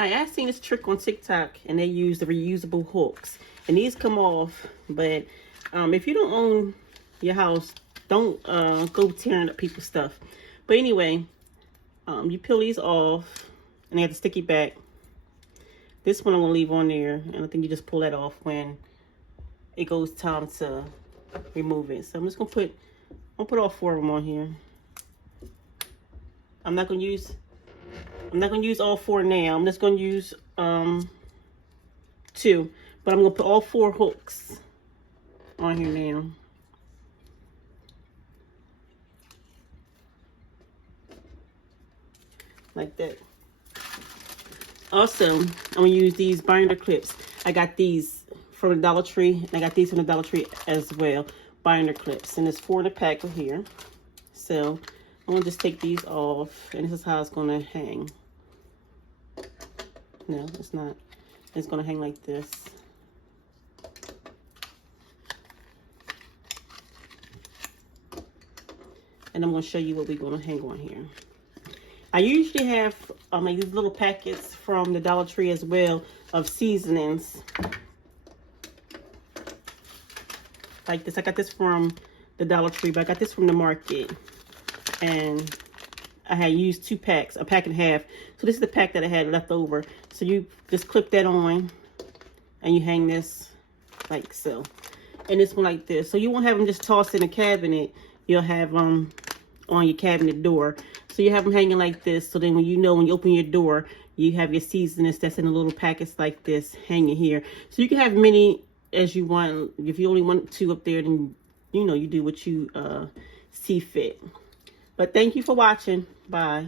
Hi, I seen this trick on TikTok, and they use the reusable hooks, and these come off. But if you don't own your house, don't go tearing up people's stuff. But anyway, you peel these off, and they have the sticky back. This one I'm gonna leave on there, and I think you just pull that off when it goes time to remove it. So I'm just gonna put all 4 of them on here. I'm not gonna use all 4 now. I'm just gonna use 2, but I'm gonna put all 4 hooks on here now. Like that. Also, I'm gonna use these binder clips. I got these from the Dollar Tree, and I got these from the Dollar Tree as well. Binder clips, and there's 4 in the pack over here. So I'm gonna just take these off, and this is how it's gonna hang. No, it's not. It's gonna hang like this. And I'm gonna show you what we're gonna hang on here. I usually have like these little packets from the Dollar Tree as well of seasonings. Like this. I got this from the Dollar Tree, but I got this from the market. And I had used 2 packs, a pack and a half. So this is the pack that I had left over. So you just clip that on and you hang this like so. And this one like this. So you won't have them just tossed in a cabinet. You'll have them on your cabinet door. So you have them hanging like this. So then when you open your door, you have your seasonings that's in a little packets like this hanging here. So you can have many as you want. If you only want 2 up there, then you do what you see fit. But thank you for watching. Bye.